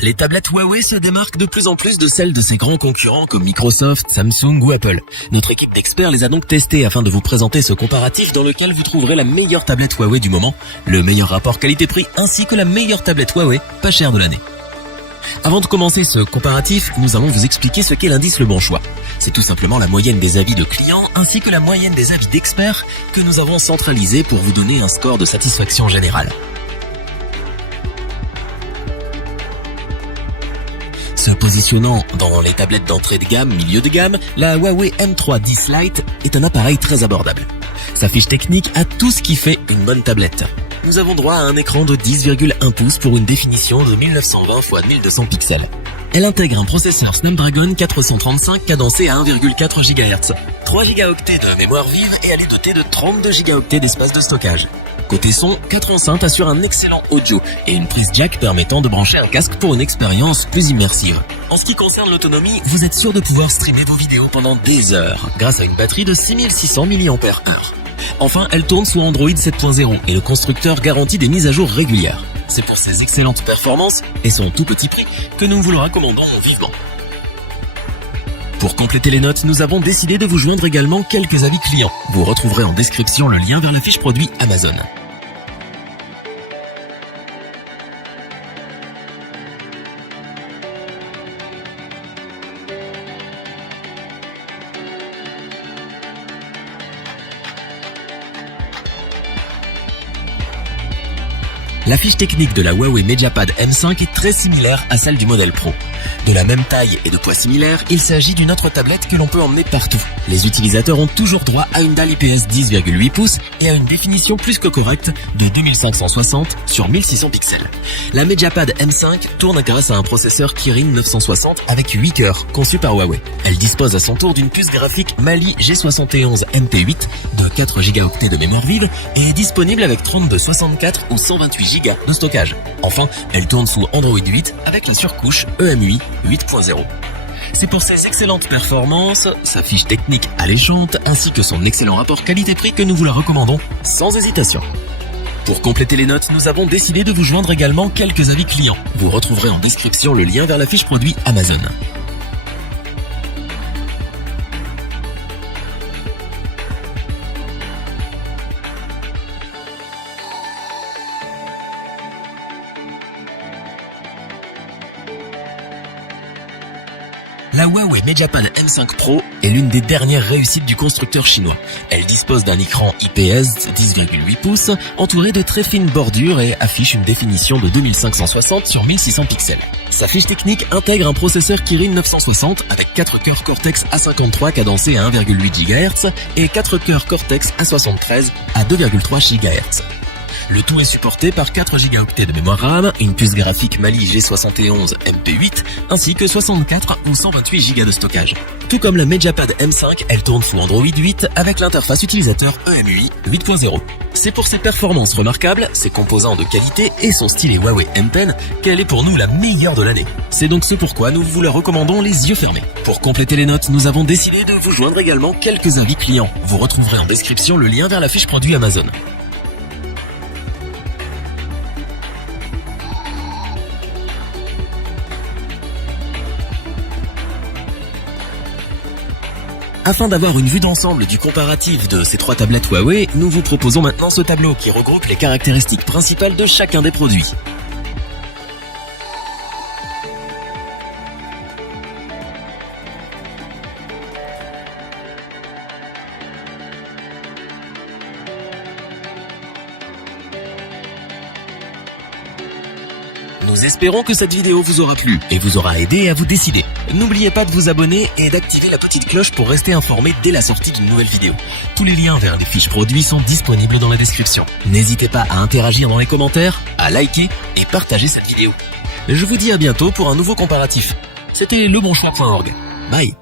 Les tablettes Huawei se démarquent de plus en plus de celles de ses grands concurrents comme Microsoft, Samsung ou Apple. Notre équipe d'experts les a donc testées afin de vous présenter ce comparatif dans lequel vous trouverez la meilleure tablette Huawei du moment, le meilleur rapport qualité-prix ainsi que la meilleure tablette Huawei pas chère de l'année. Avant de commencer ce comparatif, nous allons vous expliquer ce qu'est l'indice Le Bon Choix. C'est tout simplement la moyenne des avis de clients ainsi que la moyenne des avis d'experts que nous avons centralisé pour vous donner un score de satisfaction générale. Se positionnant dans les tablettes d'entrée de gamme, milieu de gamme, la Huawei M3 10 Lite est un appareil très abordable. Sa fiche technique a tout ce qui fait une bonne tablette. Nous avons droit à un écran de 10,1 pouces pour une définition de 1920 x 1200 pixels. Elle intègre un processeur Snapdragon 435 cadencé à 1,4 GHz, 3 Go de mémoire vive et elle est dotée de 32 Go d'espace de stockage. Côté son, 4 enceintes assurent un excellent audio et une prise jack permettant de brancher un casque pour une expérience plus immersive. En ce qui concerne l'autonomie, vous êtes sûr de pouvoir streamer vos vidéos pendant des heures grâce à une batterie de 6600 mAh. Enfin, elle tourne sous Android 7.0 et le constructeur garantit des mises à jour régulières. C'est pour ses excellentes performances et son tout petit prix que nous vous le recommandons vivement. Pour compléter les notes, nous avons décidé de vous joindre également quelques avis clients. Vous retrouverez en description le lien vers la fiche produit Amazon. La fiche technique de la Huawei MediaPad M5 est très similaire à celle du modèle Pro. De la même taille et de poids similaires, il s'agit d'une autre tablette que l'on peut emmener partout. Les utilisateurs ont toujours droit à une dalle IPS 10,8 pouces et à une définition plus que correcte de 2560 sur 1600 pixels. La MediaPad M5 tourne grâce à un processeur Kirin 960 avec 8 cœurs conçu par Huawei. Elle dispose à son tour d'une puce graphique Mali G71 MP8 de 4 Go de mémoire vive et est disponible avec 32, 64 ou 128 Go de stockage. Enfin, elle tourne sous Android 8 avec la surcouche EMUI 8.0. C'est pour ses excellentes performances, sa fiche technique alléchante ainsi que son excellent rapport qualité-prix que nous vous la recommandons sans hésitation. Pour compléter les notes, nous avons décidé de vous joindre également quelques avis clients. Vous retrouverez en description le lien vers la fiche produit Amazon. La Huawei MediaPad M5 Pro est l'une des dernières réussites du constructeur chinois. Elle dispose d'un écran IPS 10,8 pouces entouré de très fines bordures et affiche une définition de 2560 sur 1600 pixels. Sa fiche technique intègre un processeur Kirin 960 avec 4 cœurs Cortex A53 cadencés à 1,8 GHz et 4 cœurs Cortex A73 à 2,3 GHz. Le tout est supporté par 4 Go de mémoire RAM, une puce graphique Mali G71 MP8, ainsi que 64 ou 128 Go de stockage. Tout comme la MediaPad M5, elle tourne sous Android 8 avec l'interface utilisateur EMUI 8.0. C'est pour ses performances remarquables, ses composants de qualité et son stylet Huawei M Pen qu'elle est pour nous la meilleure de l'année. C'est donc ce pourquoi nous vous la recommandons les yeux fermés. Pour compléter les notes, nous avons décidé de vous joindre également quelques avis clients. Vous retrouverez en description le lien vers la fiche produit Amazon. Afin d'avoir une vue d'ensemble du comparatif de ces trois tablettes Huawei, nous vous proposons maintenant ce tableau qui regroupe les caractéristiques principales de chacun des produits. Nous espérons que cette vidéo vous aura plu et vous aura aidé à vous décider. N'oubliez pas de vous abonner et d'activer la petite cloche pour rester informé dès la sortie d'une nouvelle vidéo. Tous les liens vers les fiches produits sont disponibles dans la description. N'hésitez pas à interagir dans les commentaires, à liker et partager cette vidéo. Je vous dis à bientôt pour un nouveau comparatif. C'était lebonchoix.org. Bye.